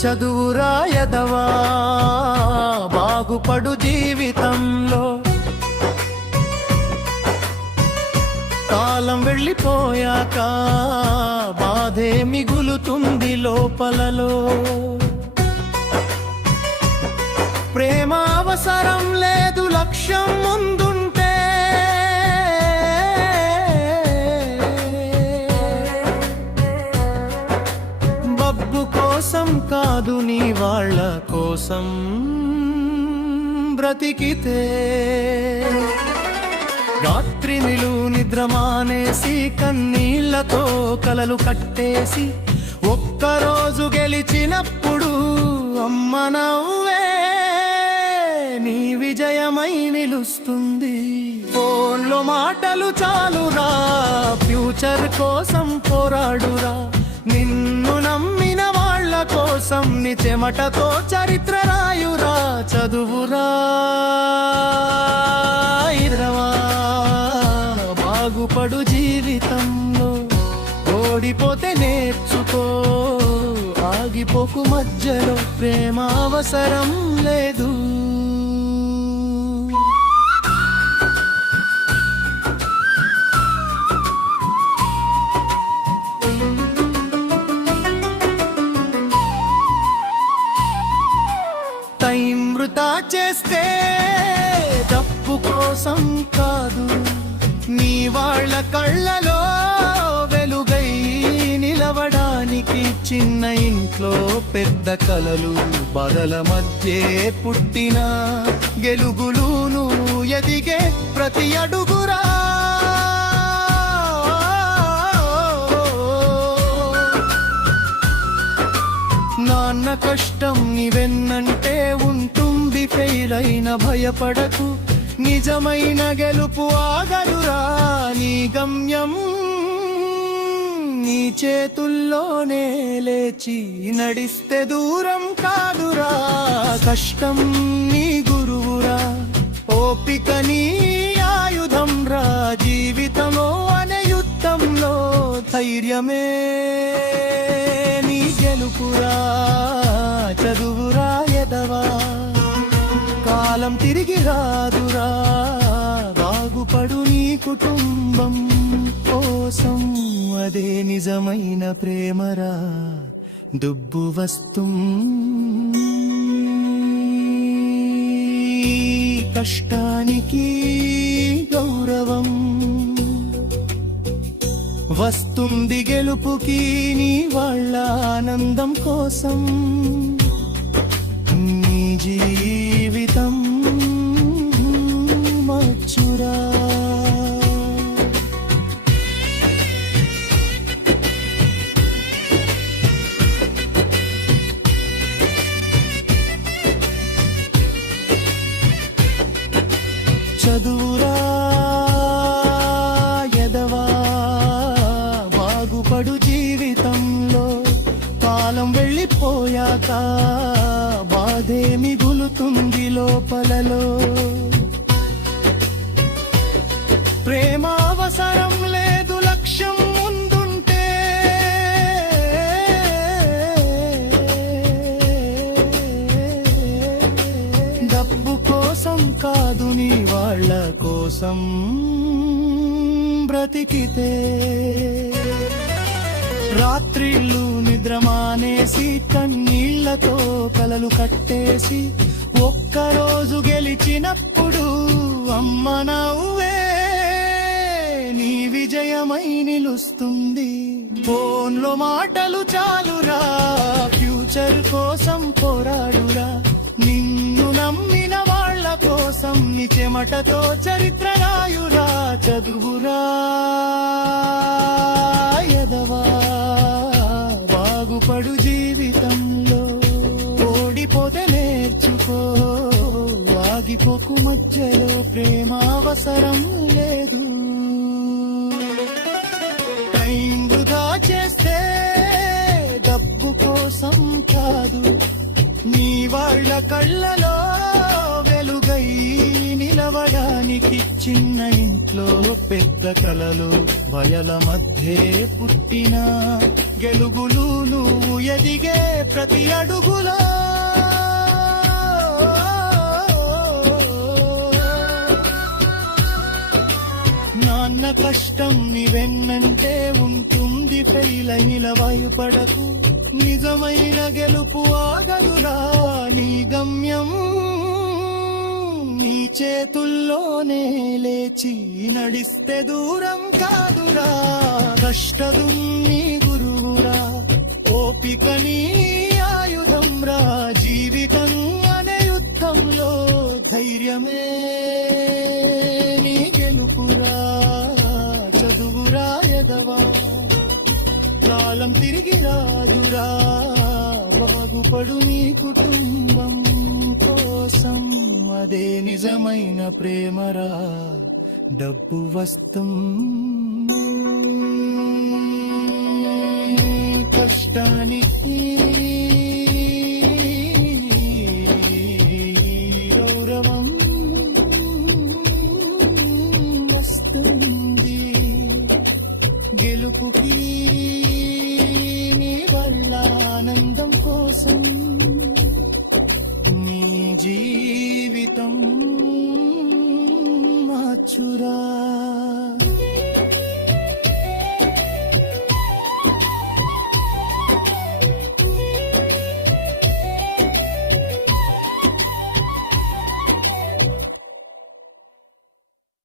చదువురా ఎదవా బాగుపడు జీవితంలో. కాలం వెళ్ళిపోయాక బాధే మిగులుతుంది లోపలలో. ప్రేమ అవసరం లేదు లక్ష్యం ముందుంటే. బబ్బు కోసం కాదు నీ వాళ్ళ కోసం బ్రతికితే. రాత్రి నిద్ర మానేసి కన్నీళ్లతో కలలు కట్టేసి ఒక్కరోజు గెలిచినప్పుడు అమ్మ నవ్వే నీ విజయమై నిలుస్తుంది. ఫోన్లో మాటలు చాలురా, ఫ్యూచర్ కోసం పోరాడురా. నిన్ను నమ్మిన వాళ్ళ కోసం నీ చెమటతో చరిత్ర రాయురా. చదువురా ఇరవా బాగుపడు జీవితంలో. ఓడిపోతే నేర్చుకో, ఆగిపోకు మధ్యలో. ప్రేమ అవసరం లేదు. టైం వృధా చేస్తే తప్పు కోసం కాదు, నీ వాళ్ళ కళ్ళలో వెలుగై నిలవడానికి. చిన్న ఇంట్లో పెద్ద కలలు, బాధల మధ్య పుట్టిన గెలుగులును ఎదిగే ప్రతి అడుగురా. నాన్న కష్టం నీవెన్నంటే ఉంటుంది, ఫెయిల్ అయిన భయపడకు. నిజమైన గెలుపు ఆగదురా. నీ గమ్యం నీ చేతుల్లోనే, లేచి నడిస్తే దూరం కాదురా. కష్టం నీ గురువురా, ఓపిక నీ ఆయుధం రా. జీవితమో అనే యుద్ధంలో ధైర్యమే నీ గెలుపురా. చదువురా ఎదవా కాలం తిరిగి రాదురా. బాగుపడు నీ కుటుంబం కోసం, అదే నిజమైన ప్రేమరా. దుబ్బు వస్తుంది కష్టానికి గౌరవం, వస్తుంది గెలుపుకి నీ వాళ్ళ ఆనందం కోసం. నీ జీవితం మార్చురా. చదువురా ఎదవా బాగుపడు జీవితంలో. కాలం వెళ్ళిపోయాక బాధే మిగులుతుంది లోపలలో. ప్రేమ అవసరం లేదు లక్ష్యం ముందుంటే. డబ్బు కోసం కాదు నీ వాళ్ళ కోసం బ్రతికితే. రాత్రిళ్ళు నిద్ర మానేసి కన్నీళ్లతో కలలు కట్టేసి ఒక్కరోజు గెలిచినప్పుడు అమ్మ నవ్వే నీ విజయమై నిలుస్తుంది. ఫోన్లో మాటలు చాలురా, ఫ్యూచర్ కోసం పోరాడురా. నిన్ను నమ్మిన వాళ్ళ కోసం నీ చెమటతో చరిత్ర రాయురా. చదువురా ఎదవా బాగుపడు జీవితంలో. ఓడిపోతే నేర్చుకో, ఆగిపోకు మధ్యలో. ప్రేమ అవసరం లేదు. టైం వృధా చేస్తే డబ్బు కోసం కాదు, నీ వాళ్ళ కళ్ళలో వెలుగై నిలవడానికి. చిన్న ఇంట్లో పెద్ద కలలు, భయల మధ్య పుట్టిన గెలుగులు నువ్వు ఎదిగే ప్రతి అడుగులో నాన్న కష్టం నీ వెన్నంటే ఉంటుంది ఫెయిల్ నిలవయపడకు నిజమైన గెలుపు ఆగదురా నీ గమ్యం నీ చేతుల్లోనే లేచి నడిస్తే దూరం కాదురా కష్టం నీ గురువురా ఓపిక నీ ఆయుధం రా జీవితం అనే యుద్ధంలో ధైర్యమే నీ గెలుపురా చదువురా ఎదవా కాలం తిరిగి రాదురా బాగుపడు నీ కుటుంబం కోసం అదే నిజమైన ప్రేమరా డబ్బు వస్తం కష్టానికి గౌరవం వస్తుంది గెలుపుకి నీ వల్ల ఆనందం కోసం నీ జీవితం మార్చురా